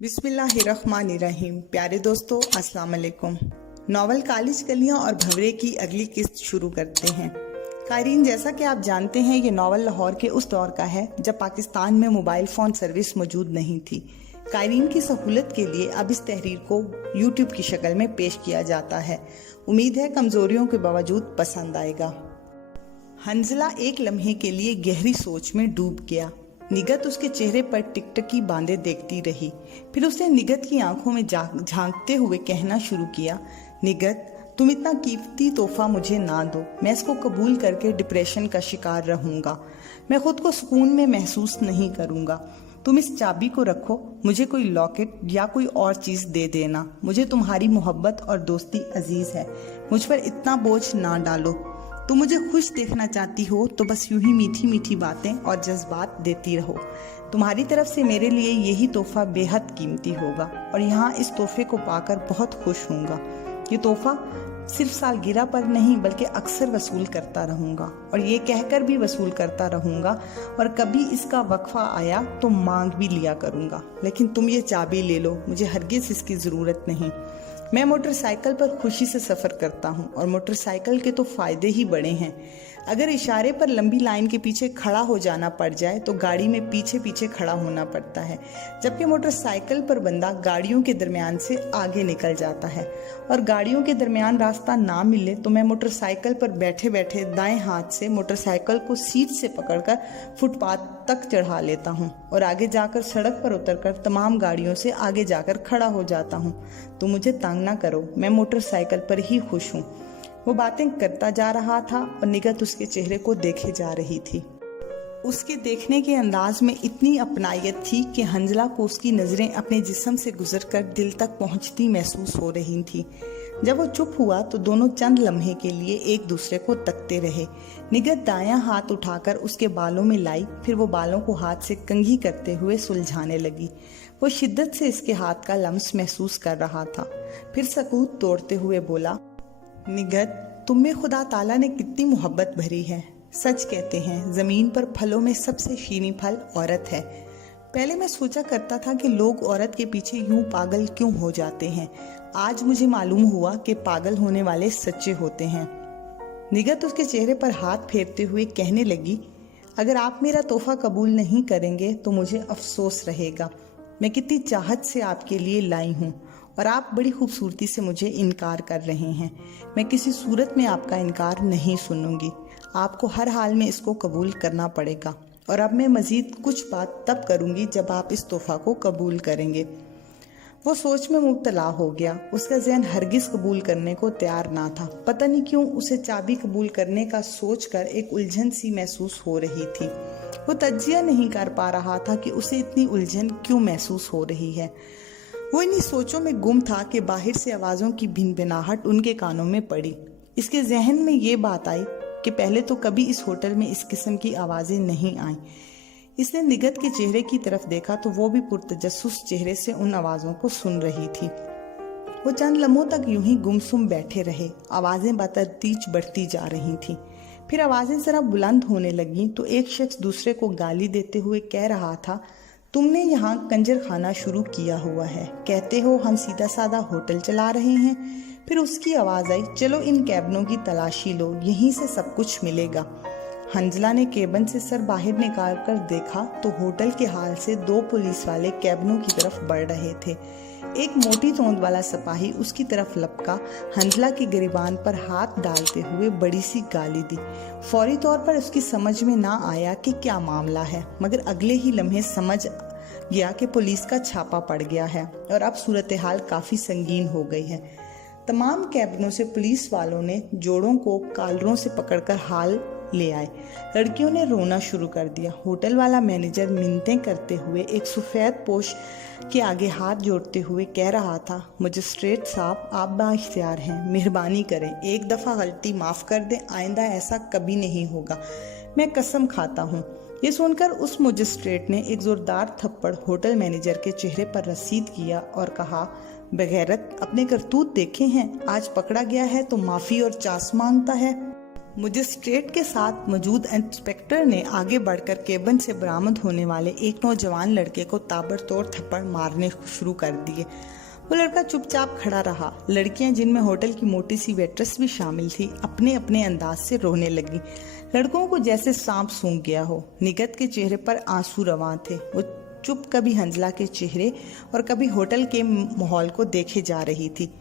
बिस्मिल्लाहिर्रहमानिर्रहीम। प्यारे दोस्तों, अस्सलाम वालेकुम। नॉवल कालिज कलियां और भंवरे की अगली किस्त शुरू करते हैं। कायरीन, जैसा कि आप जानते हैं, ये नॉवल लाहौर के उस दौर का है जब पाकिस्तान में मोबाइल फ़ोन सर्विस मौजूद नहीं थी। कायरीन की सहूलत के लिए अब इस तहरीर को यूट्यूब की शक्ल में पेश किया जाता है। उम्मीद है कमज़ोरियों के बावजूद पसंद आएगा। हंजला एक लम्हे के लिए गहरी सोच में डूब गया। निगत उसके चेहरे पर टिकटकी बांधे देखती रही। फिर उसने निगत की आंखों में झांकते हुए कहना शुरू किया, निगत, तुम इतना कीमती तोहफा मुझे ना दो। मैं इसको कबूल करके डिप्रेशन का शिकार रहूंगा। मैं खुद को सुकून में महसूस नहीं करूंगा। तुम इस चाबी को रखो, मुझे कोई लॉकेट या कोई और चीज़ दे देना। मुझे तुम्हारी मोहब्बत और दोस्ती अजीज है। मुझ पर इतना बोझ ना डालो। तुम मुझे खुश देखना चाहती हो तो बस यूं ही मीठी मीठी बातें और जज्बात देती रहो। तुम्हारी तरफ से मेरे लिए यही तोहफा बेहद कीमती होगा और यहाँ इस तोहफे को पाकर बहुत खुश होऊंगा। ये तोहफा सिर्फ सालगिरह पर नहीं बल्कि अक्सर वसूल करता रहूंगा और ये कहकर भी वसूल करता रहूंगा, और कभी इसका वक्फा आया तो मांग भी लिया करूंगा। लेकिन तुम ये चाबी ले लो, मुझे हरगिज इसकी ज़रूरत नहीं। मैं मोटरसाइकिल पर खुशी से सफ़र करता हूँ और मोटरसाइकिल के तो फ़ायदे ही बड़े हैं। अगर इशारे पर लंबी लाइन के पीछे खड़ा हो जाना पड़ जाए तो गाड़ी में पीछे पीछे खड़ा होना पड़ता है, जबकि मोटरसाइकिल पर बंदा गाड़ियों के दरमियान से आगे निकल जाता है। और गाड़ियों के दरमियान रास्ता ना मिले तो मैं मोटरसाइकिल पर बैठे बैठे दाएं हाथ से मोटरसाइकिल को सीट से पकड़कर फुटपाथ तक चढ़ा लेता हूँ और आगे जाकर सड़क पर उतरकर तमाम गाड़ियों से आगे जाकर खड़ा हो जाता हूँ। तो मुझे तंग ना करो, मैं मोटरसाइकिल पर ही खुश हूँ। वो बातें करता जा रहा था और निगत उसके चेहरे को देखे जा रही थी। उसके देखने के अंदाज में इतनी अपनायत थी कि हंजला को उसकी नज़रें अपने जिस्म से गुजरकर दिल तक पहुंचती महसूस हो रही थी। जब वो चुप हुआ तो दोनों चंद लम्हे के लिए एक दूसरे को तकते रहे। निगत दायां हाथ उठाकर उसके बालों में लाई, फिर वो बालों को हाथ से कंघी करते हुए सुलझाने लगी। वो शिद्दत से इसके हाथ का लम्स महसूस कर रहा था। फिर सकूत तोड़ते हुए बोला, निगत, तुम में खुदा ताला ने कितनी मोहब्बत भरी है। सच कहते हैं ज़मीन पर फलों में सबसे शीनी फल औरत है। पहले मैं सोचा करता था कि लोग औरत के पीछे यूं पागल क्यों हो जाते हैं। आज मुझे मालूम हुआ कि पागल होने वाले सच्चे होते हैं। निगत उसके चेहरे पर हाथ फेरते हुए कहने लगी, अगर आप मेरा तोहफा कबूल नहीं करेंगे तो मुझे अफसोस रहेगा। मैं कितनी चाहत से आपके लिए लाई हूँ और आप बड़ी खूबसूरती से मुझे इनकार कर रहे हैं। मैं किसी सूरत में आपका इनकार नहीं सुनूंगी। आपको हर हाल में इसको कबूल करना पड़ेगा। और अब मैं मज़ीद कुछ बात तब करूंगी जब आप इस तोहफा को कबूल करेंगे। वो सोच में मुब्तला हो गया। उसका ज़हन हरगिज़ कबूल करने को तैयार ना था। पता नहीं क्यों उसे चाबी कबूल करने का सोचकर एक उलझन सी महसूस हो रही थी। वो तज्जिया नहीं कर पा रहा था कि उसे इतनी उलझन क्यों महसूस हो रही है। वो इन्हीं सोचों में गुम था कि बाहर से आवाज़ों की भिनभिनाहट उनके कानों में पड़ी। इसके जहन में ये बात आई कि पहले तो कभी इस होटल में इस किस्म की आवाज़ें नहीं आईं। इसने निगत के चेहरे की तरफ देखा तो वो भी पुरतजस्सुस चेहरे से उन आवाज़ों को सुन रही थी। वो चंद लम्हों तक यूं ही गुमसुम बैठे रहे। आवाज़ें बतदरीज बढ़ती जा रही थीं। फिर आवाज़ें ज़रा बुलंद होने लगीं तो एक शख्स दूसरे को गाली देते हुए कह रहा था, तुमने यहाँ कंजर खाना शुरू किया हुआ है। कहते हो हम सीधा साधा होटल चला रहे हैं। फिर उसकी आवाज़ आई, चलो इन कैबिनों की तलाशी लो, यहीं से सब कुछ मिलेगा। हंजला ने केबिन से सर बाहर निकाल कर देखा तो होटल के हाल से दो पुलिस वाले कैबिनों की तरफ बढ़ रहे थे। एक मोटी तोंद वाला सिपाही उसकी तरफ लपका, हंजला की गिरबान पर हाथ डालते हुए बड़ी सी गाली दी। फौरी तौर पर उसकी समझ में ना आया कि क्या मामला है, मगर अगले ही लम्हे समझ गया कि पुलिस का छापा पड़ गया है और अब सूरत हाल काफ़ी संगीन हो गई है। तमाम कैबिनों से पुलिस वालों ने जोड़ों को कालरों से पकड़कर हाल ले आए। लड़कियों ने रोना शुरू कर दिया। होटल वाला मैनेजर मिन्नतें करते हुए एक सफ़ेद पोश के आगे हाथ जोड़ते हुए कह रहा था, मजिस्ट्रेट साहब, आप बाइख्तियार हैं, मेहरबानी करें, एक दफ़ा गलती माफ़ कर दें, आइंदा ऐसा कभी नहीं होगा, मैं कसम खाता हूँ। ये सुनकर उस मजिस्ट्रेट ने एक ज़ोरदार थप्पड़ होटल मैनेजर के चेहरे पर रसीद किया और कहा, बगैरत, अपने करतूत देखे हैं, आज पकड़ा गया है तो माफ़ी और चास मांगता है। मजिस्ट्रेट के साथ मौजूद इंस्पेक्टर ने आगे बढ़कर केबिन से बरामद होने वाले एक नौजवान लड़के को ताबड़तोड़ थप्पड़ मारने शुरू कर दिए। वो लड़का चुपचाप खड़ा रहा। लड़कियां, जिनमें होटल की मोटी सी वेट्रेस भी शामिल थी, अपने अपने अंदाज से रोने लगी। लड़कों को जैसे सांप सूंघ गया हो। निगत के चेहरे पर आंसू रवां थे। वो चुप कभी हंजला के चेहरे और कभी होटल के माहौल को देखे जा रही थी।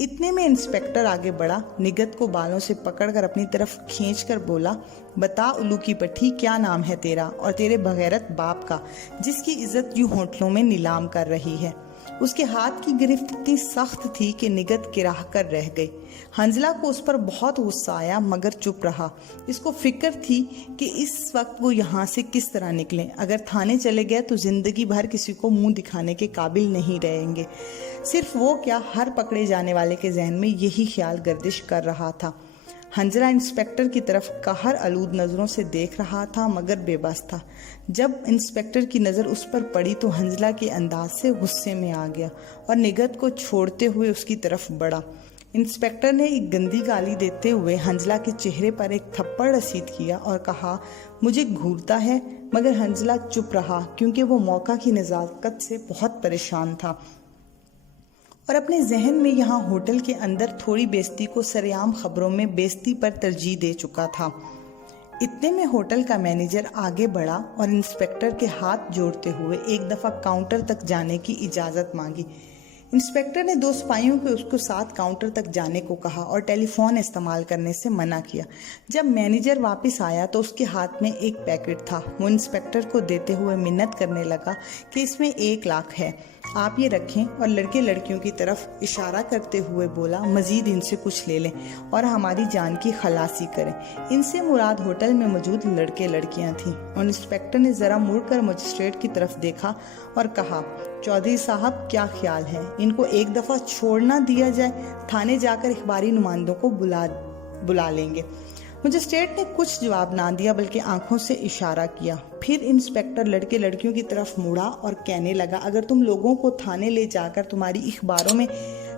इतने में इंस्पेक्टर आगे बढ़ा, निगत को बालों से पकड़कर अपनी तरफ खींचकर बोला, बता उल्लू की पट्टी, क्या नाम है तेरा और तेरे बगैरत बाप का, जिसकी इज्जत यूं होटलों में नीलाम कर रही है। उसके हाथ की गिरफ्त इतनी सख्त थी कि निगत गिराह कर रह गई। हंजला को उस पर बहुत गुस्सा आया, मगर चुप रहा। इसको फिक्र थी कि इस वक्त वो यहाँ से किस तरह निकले। अगर थाने चले गए तो जिंदगी भर किसी को मुंह दिखाने के काबिल नहीं रहेंगे। सिर्फ वो क्या, हर पकड़े जाने वाले के जहन में यही ख्याल गर्दिश कर रहा था। हंजला इंस्पेक्टर की तरफ कहर आलूद नजरों से देख रहा था, मगर बेबस था। जब इंस्पेक्टर की नजर उस पर पड़ी तो हंजला के अंदाज से गुस्से में आ गया और निगत को छोड़ते हुए उसकी तरफ बढ़ा। इंस्पेक्टर ने एक गंदी गाली देते हुए हंजला के चेहरे पर एक थप्पड़ रसीद किया और कहा, मुझे घूरता है। मगर हंजला चुप रहा, क्योंकि वो मौका की नज़ाकत से बहुत परेशान था और अपने जहन में यहाँ होटल के अंदर थोड़ी बेइज्जती को सरेआम खबरों में बेइज्जती पर तरजीह दे चुका था। इतने में होटल का मैनेजर आगे बढ़ा और इंस्पेक्टर के हाथ जोड़ते हुए एक दफा काउंटर तक जाने की इजाजत मांगी। इंस्पेक्टर ने दो सिपाहियों को उसको साथ काउंटर तक जाने को कहा और टेलीफोन इस्तेमाल करने से मना किया। जब मैनेजर वापस आया तो उसके हाथ में एक पैकेट था। वो इंस्पेक्टर को देते हुए मिन्नत करने लगा कि इसमें 1 लाख है, आप ये रखें, और लड़के लड़कियों की तरफ इशारा करते हुए बोला, मजीद इनसे कुछ ले लें और हमारी जान की खलासी करें। इनसे मुराद होटल में मौजूद लड़के लड़कियां थीं। और इंस्पेक्टर ने जरा मुड़कर मजिस्ट्रेट की तरफ देखा और कहा, चौधरी साहब, क्या ख्याल है, इनको एक दफा छोड़ना दिया जाए? थाने जाकर इखबारी नुमाइंदों को बुला लेंगे। मजिस्ट्रेट ने कुछ जवाब ना दिया, बल्कि आंखों से इशारा किया। फिर इंस्पेक्टर लड़के लड़कियों की तरफ मुड़ा और कहने लगा, अगर तुम लोगों को थाने ले जाकर तुम्हारी इखबारों में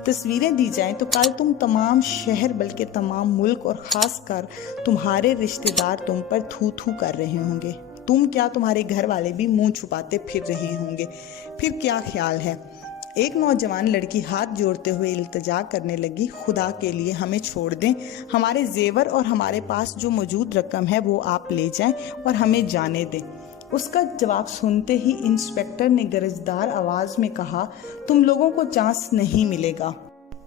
तस्वीरें दी जाएं तो कल तुम तमाम शहर, बल्कि तमाम मुल्क और खास कर तुम्हारे रिश्तेदार तुम पर थू थू कर रहे होंगे। तुम क्या, तुम्हारे घर वाले भी मुंह छुपाते फिर रहे होंगे। फिर क्या ख्याल है? एक नौजवान लड़की हाथ जोड़ते हुए इल्तिजा करने लगी, खुदा के लिए हमें छोड़ दें, हमारे जेवर और हमारे पास जो मौजूद रकम है वो आप ले जाएं और हमें जाने दें। उसका जवाब सुनते ही इंस्पेक्टर ने गरजदार आवाज में कहा, तुम लोगों को चांस नहीं मिलेगा।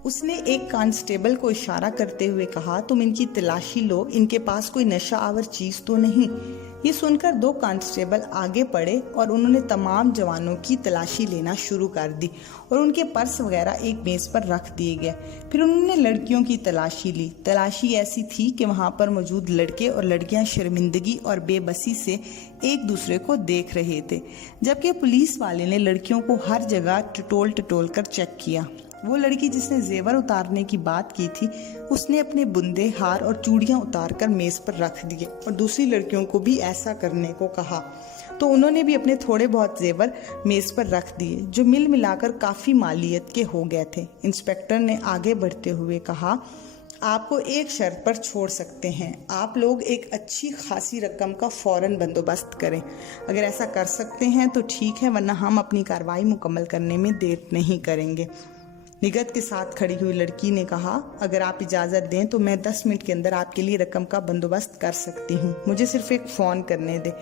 उसने एक कांस्टेबल को इशारा करते हुए कहा, तुम इनकी तलाशी लो, इनके पास कोई नशा आवर चीज तो नहीं। ये सुनकर 2 कांस्टेबल आगे बढ़े और उन्होंने तमाम जवानों की तलाशी लेना शुरू कर दी और उनके पर्स वगैरह एक मेज पर रख दिए गए। फिर उन्होंने लड़कियों की तलाशी ली। तलाशी ऐसी थी कि वहां पर मौजूद लड़के और लड़कियां शर्मिंदगी और बेबसी से एक दूसरे को देख रहे थे, जबकि पुलिस वाले ने लड़कियों को हर जगह टटोल कर चेक किया। वो लड़की जिसने जेवर उतारने की बात की थी, उसने अपने बुंदे, हार और चूड़ियां उतारकर मेज पर रख दिए और दूसरी लड़कियों को भी ऐसा करने को कहा, तो उन्होंने भी अपने थोड़े बहुत जेवर मेज पर रख दिए, जो मिल मिलाकर काफी मालियत के हो गए थे। इंस्पेक्टर ने आगे बढ़ते हुए कहा, आपको एक शर्त पर छोड़ सकते हैं, आप लोग एक अच्छी खासी रकम का फौरन बंदोबस्त करें। अगर ऐसा कर सकते हैं तो ठीक है, वरना हम अपनी कार्रवाई मुकम्मल करने में देर नहीं करेंगे। निगत के साथ खड़ी हुई लड़की ने कहा, अगर आप इजाज़त दें तो मैं 10 मिनट के अंदर आपके लिए रकम का बंदोबस्त कर सकती हूँ, मुझे सिर्फ एक फ़ोन करने दे।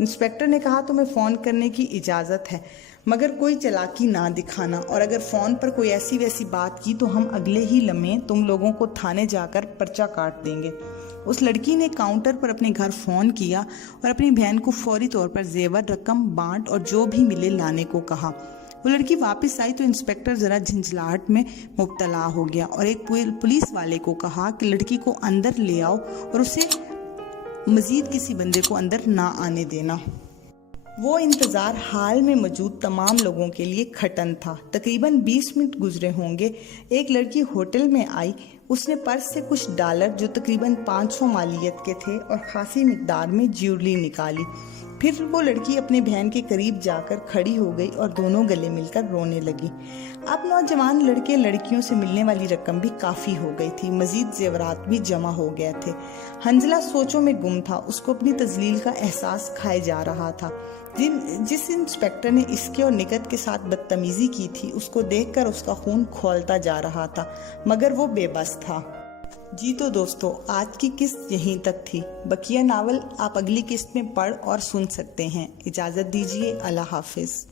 इंस्पेक्टर ने कहा, तुम्हें फ़ोन करने की इजाज़त है, मगर कोई चालाकी ना दिखाना, और अगर फ़ोन पर कोई ऐसी वैसी बात की तो हम अगले ही लम्हे तुम लोगों को थाने जाकर पर्चा काट देंगे। उस लड़की ने काउंटर पर अपने घर फ़ोन किया और अपनी बहन को फौरी तौर पर जेवर, रकम, बांट और जो भी मिले लाने को कहा। वो लड़की वापस आई तो इंस्पेक्टर जरा झंझलाहट में मुब्तला हो गया और एक पुलिस वाले को कहा कि लड़की को अंदर ले आओ और उसे मजीद किसी बंदे को अंदर ना आने देना। वो इंतजार हाल में मौजूद तमाम लोगों के लिए खटन था। तकरीबन 20 मिनट गुजरे होंगे। एक लड़की होटल में आई। उसने पर्स से कुछ डॉलर, जो तकरीबन 500 मालियत के थे, और खासी मिकदार में ज्वेलरी निकाली। फिर वो लड़की अपने बहन के करीब जाकर खड़ी हो गई और दोनों गले मिलकर रोने लगी। अब नौजवान लड़के लड़कियों से मिलने वाली रकम भी काफी हो गई थी, मजीद जेवरात भी जमा हो गए थे। हंजला सोचों में गुम था, उसको अपनी तजलील का एहसास खाए जा रहा था। जिस इंस्पेक्टर ने इसके और निकत के साथ बदतमीजी की थी, उसको देखकर उसका खून खौलता जा रहा था, मगर वो बेबस था। जी तो दोस्तों, आज की किस्त यहीं तक थी। बकिया नावल आप अगली किस्त में पढ़ और सुन सकते हैं। इजाज़त दीजिए, अल्लाह हाफिज।